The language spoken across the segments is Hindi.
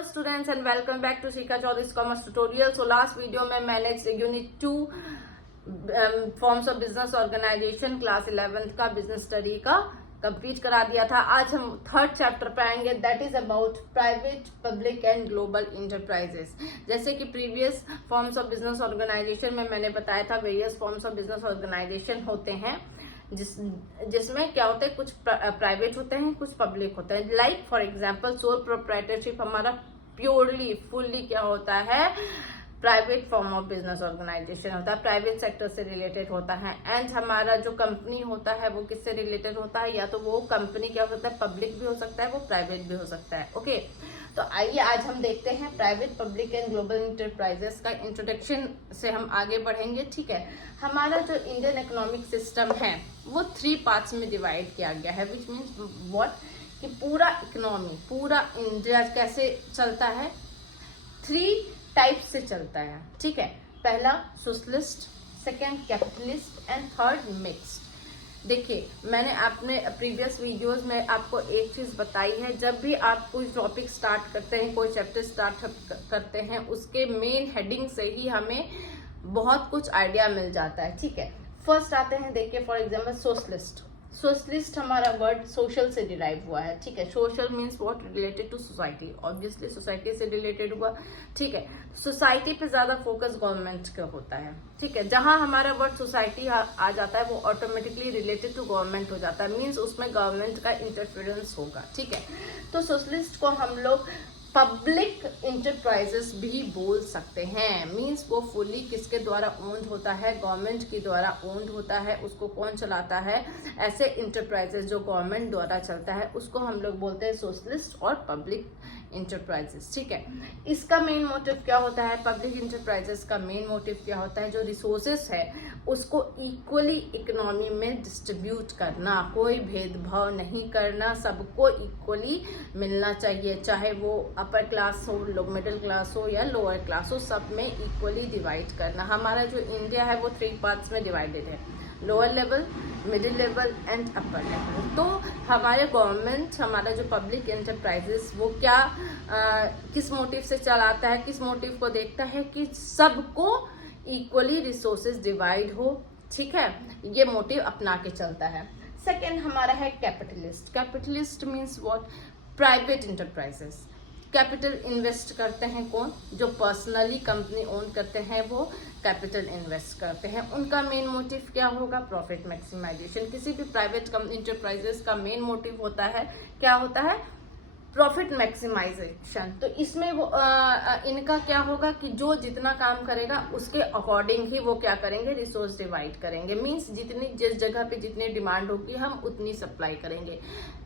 Hello students and welcome back to Shikha Chaudhary commerce tutorial. So last video में मैंने unit 2 forms of business organization class 11th का बिजनेस स्टडी का कंप्लीट करा दिया था। आज हम थर्ड चैप्टर पे आएंगे, that is about private, public and global enterprises. जैसे कि previous forms of business organization में मैंने बताया था, various forms of business organization होते हैं जिसमें क्या होता है, कुछ प्राइवेट होते हैं, कुछ पब्लिक होते हैं। Like for example sole proprietorship हमारा प्योरली फुल्ली क्या होता है, private form of business organization होता है, प्राइवेट सेक्टर से रिलेटेड होता है। एंड हमारा जो कंपनी होता है वो किससे रिलेटेड होता है, या तो वो कंपनी क्या होता है, पब्लिक भी हो सकता है, वो प्राइवेट भी हो सकता है। ओके, तो आइए आज हम देखते हैं private, public and global enterprises का इंट्रोडक्शन से हम आगे बढ़ेंगे। ठीक है, हमारा जो इंडियन इकोनॉमिक सिस्टम है वो 3 पार्ट्स में डिवाइड किया गया है, विच मीन्स व्हाट कि पूरा इकोनॉमी, पूरा इंडिया कैसे चलता है, 3 टाइप से चलता है। ठीक है, पहला socialist, second capitalist and third mixed. देखिए, मैंने अपने प्रीवियस वीडियोस में आपको एक चीज बताई है, जब भी आप कोई टॉपिक स्टार्ट करते हैं, कोई चैप्टर स्टार्ट करते हैं, उसके मेन हेडिंग से ही हमें बहुत कुछ आइडिया मिल जाता है। ठीक है, फर्स्ट आते हैं, देखिए फॉर एग्जांपल सोशलिस्ट। सोशलिस्ट हमारा वर्ड सोशल से डिराइव हुआ है। ठीक है, social means what, related to society, obviously society से रिलेटेड हुआ। ठीक है, सोसाइटी पे ज्यादा फोकस गवर्नमेंट का होता है। ठीक है, जहां हमारा वर्ड सोसाइटी आ जाता है वो ऑटोमेटिकली रिलेटेड टू गवर्नमेंट हो जाता है, मीन्स उसमें गवर्नमेंट का इंटरफेरेंस होगा। ठीक है, तो सोशलिस्ट को हम लोग पब्लिक इंटरप्राइजेस भी बोल सकते हैं, मींस वो फुल्ली किसके द्वारा ओन्ड होता है, गवर्नमेंट के द्वारा ओन्ड होता है। उसको कौन चलाता है, ऐसे इंटरप्राइजेस जो गवर्नमेंट द्वारा चलता है उसको हम लोग बोलते हैं सोशलिस्ट और पब्लिक इंटरप्राइजेस। ठीक है, इसका मेन मोटिव क्या होता है, पब्लिक इंटरप्राइजेस का मेन मोटिव क्या होता है, जो रिसोर्सेस है उसको इक्वली इकोनॉमी में डिस्ट्रीब्यूट करना, कोई भेदभाव नहीं करना, सबको इक्वली मिलना चाहिए, चाहे वो अपर क्लास हो, मिडिल क्लास हो या लोअर क्लास हो, सब में इक्वली डिवाइड करना। हमारा जो इंडिया है वो 3 पार्ट्स में डिवाइडेड है, lower level, middle level and upper level. तो हमारे गवर्नमेंट, हमारा जो पब्लिक एंटरप्राइजेस वो क्या किस मोटिव से चलाता है, किस मोटिव को देखता है कि सबको इक्वली रिसोर्सेज डिवाइड हो। ठीक है, ये मोटिव अपना के चलता है। सेकेंड हमारा है capitalist. Capitalist means what, private enterprises. Capital invest करते हैं कौन, जो पर्सनली कंपनी ओन करते हैं वो कैपिटल इन्वेस्ट करते हैं। उनका मेन मोटिव क्या होगा, प्रॉफिट मैक्सिमाइजेशन। किसी भी प्राइवेट इंटरप्राइजेस का मेन मोटिव होता है, क्या होता है, प्रॉफिट मैक्सिमाइजेशन। तो इसमें वो इनका क्या होगा कि जो जितना काम करेगा उसके अकॉर्डिंग ही वो क्या करेंगे, रिसोर्स डिवाइड करेंगे, मींस जितनी जिस जगह पे जितनी डिमांड होगी हम उतनी सप्लाई करेंगे।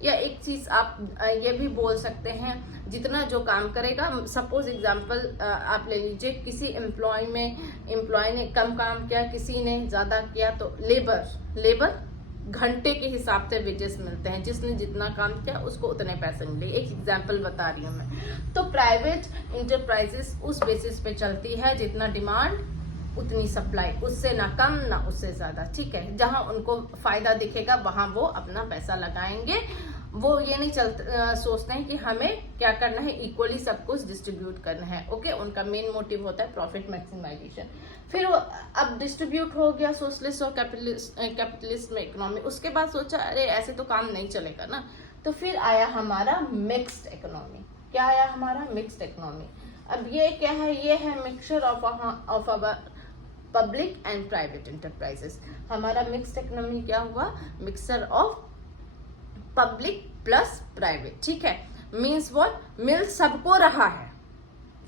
या एक चीज आप ये भी बोल सकते हैं, जितना जो काम करेगा, सपोज एग्जांपल आप ले लीजिए, किसी एम्प्लॉय ने कम काम किया, किसी ने ज्यादा किया, तो लेबर घंटे के हिसाब से वेजेस मिलते हैं, जिसने जितना काम किया उसको उतने पैसे मिले। एक एग्जांपल बता रही हूँ मैं। तो प्राइवेट इंटरप्राइजेस उस बेसिस पे चलती है, जितना डिमांड उतनी सप्लाई, उससे ना कम ना उससे ज्यादा। ठीक है, जहां उनको फायदा दिखेगा वहां वो अपना पैसा लगाएंगे। वो ये नहीं सोचते हैं कि हमें क्या करना है, इक्वली सब कुछ डिस्ट्रीब्यूट करना है। ओके, उनका मेन मोटिव होता है प्रॉफिट मैक्सिमाइजेशन। फिर अब डिस्ट्रीब्यूट हो गया सोशलिस्ट और कैपिटलिस्ट में इकोनॉमी। उसके बाद सोचा अरे ऐसे तो काम नहीं चलेगा ना, तो फिर आया हमारा मिक्स्ड इकोनॉमी। क्या आया हमारा, मिक्स्ड इकोनॉमी। अब ये क्या है, ये है mixture of our public and private enterprises. हमारा मिक्स्ड इकोनॉमी क्या हुआ, mixture of public plus private. ठीक है, मीन्स व्हाट, मिल सबको रहा है,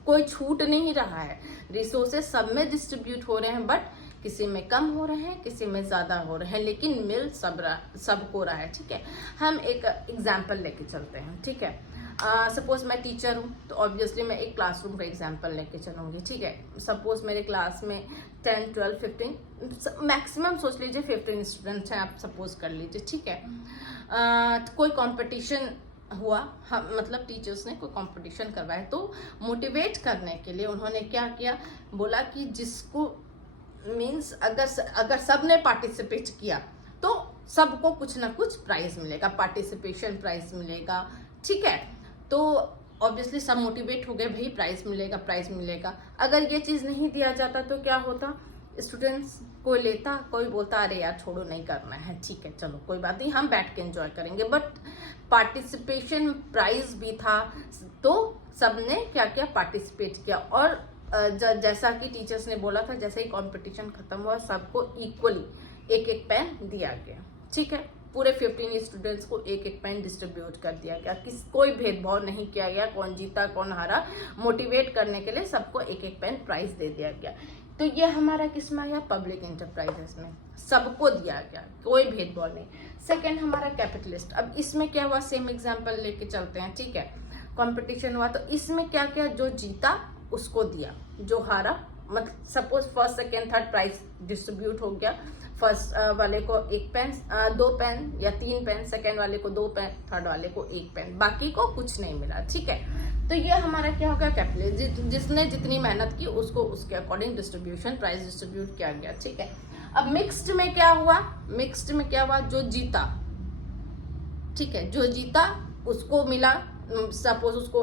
कोई छूट नहीं रहा है, रिसोर्सेस सब में डिस्ट्रीब्यूट हो रहे हैं, बट किसी में कम हो रहे हैं, किसी में ज्यादा हो रहे हैं, लेकिन मिल सबको रहा है। ठीक है, हम एक एग्जाम्पल लेके चलते हैं। ठीक है, सपोज मैं टीचर हूँ, तो ऑब्वियसली मैं एक क्लासरूम का एग्जाम्पल लेके चलूंगी। ठीक है, सपोज मेरे क्लास में 10, 12, 15, मैक्सिमम सोच लीजिए 15 स्टूडेंट्स हैं, आप सपोज कर लीजिए। ठीक है, कोई कंपटीशन हुआ, हम मतलब टीचर्स ने कोई कंपटीशन करवाया, तो मोटिवेट करने के लिए उन्होंने क्या किया, बोला कि जिसको मीन्स अगर सब ने पार्टिसिपेट किया तो सबको कुछ ना कुछ प्राइज मिलेगा, पार्टिसिपेशन प्राइज मिलेगा। ठीक है, तो ऑब्वियसली सब मोटिवेट हो गए, भाई प्राइज मिलेगा प्राइज मिलेगा। अगर ये चीज नहीं दिया जाता तो क्या होता, स्टूडेंट्स कोई लेता, कोई बोलता अरे यार छोड़ो नहीं करना है, ठीक है चलो कोई बात नहीं हम बैठ के एंजॉय करेंगे। बट पार्टिसिपेशन प्राइज भी था तो सबने क्या किया, पार्टिसिपेट किया। और जैसा कि टीचर्स ने बोला था, जैसे ही कंपटीशन खत्म हुआ सबको इक्वली एक एक पेन दिया गया, ठीक है। पूरे 15 स्टूडेंट्स को एक एक पेन डिस्ट्रीब्यूट कर दिया गया, कोई भेदभाव नहीं किया गया, कौन जीता कौन हारा। मोटिवेट करने के लिए सबको एक एक पेन प्राइज दे दिया गया। तो ये हमारा किसमें आया, पब्लिक इंटरप्राइजेस में सबको दिया गया, कोई भेदभाव नहीं। सेकेंड हमारा कैपिटलिस्ट। अब इसमें क्या हुआ, सेम एग्जाम्पल लेके चलते हैं, ठीक है। कंपटीशन हुआ तो इसमें क्या क्या, जो जीता उसको दिया, जो हारा मतलब suppose first second third prize distribute हो गया। फर्स्ट वाले को एक पेन, 2 पेन या 3 पेन, सेकेंड वाले को 2 पेन, थर्ड वाले को 1 पेन, बाकी को कुछ नहीं मिला, ठीक है। तो ये हमारा क्या होगा, कैपिटलिस्ट, जिसने जितनी मेहनत की उसको उसके अकॉर्डिंग डिस्ट्रीब्यूशन प्राइज डिस्ट्रीब्यूट किया गया, ठीक है। अब मिक्स्ड में क्या हुआ, मिक्स्ड में क्या हुआ, जो जीता, ठीक है, जो जीता उसको मिला, सपोज उसको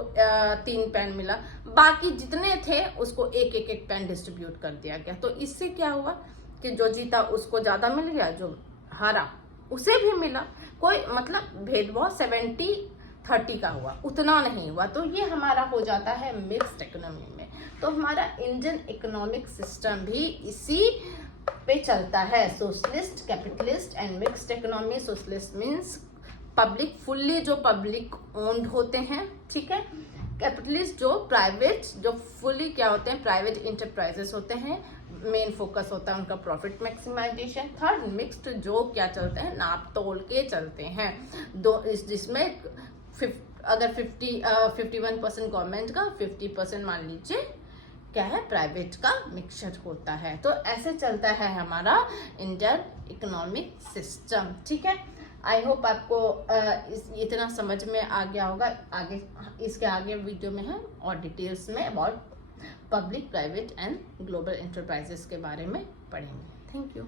3 पेन मिला, बाकी जितने थे उसको एक एक पेन डिस्ट्रीब्यूट कर दिया गया। तो इससे क्या हुआ कि जो जीता उसको ज्यादा मिल गया, जो हारा उसे भी मिला, कोई मतलब भेदभाव 70-30 का हुआ, उतना नहीं हुआ। तो ये हमारा हो जाता है मिक्स्ड इकोनॉमी में। तो हमारा इंडियन इकोनॉमिक सिस्टम भी इसी पे चलता है, socialist, capitalist and mixed economy. Socialist means public, fully जो पब्लिक ओन्ड होते हैं, ठीक है। कैपिटलिस्ट जो प्राइवेट, जो फुल्ली क्या होते हैं, प्राइवेट इंटरप्राइजेस होते हैं, मेन फोकस होता है उनका प्रॉफिट मैक्सिमाइजेशन। थर्ड मिक्स्ड जो क्या चलते हैं, नाप तोल के चलते हैं, जिसमें अगर 51% गवर्नमेंट का, 50% मान लीजिए क्या है, प्राइवेट का मिक्सचर होता है। तो ऐसे चलता है हमारा इंडियन इकोनॉमिक सिस्टम, ठीक है। आई होप आपको इतना समझ में आ गया होगा। आगे इसके आगे वीडियो में है और डिटेल्स में about public, private and global enterprises के बारे में पढ़ेंगे। Thank you.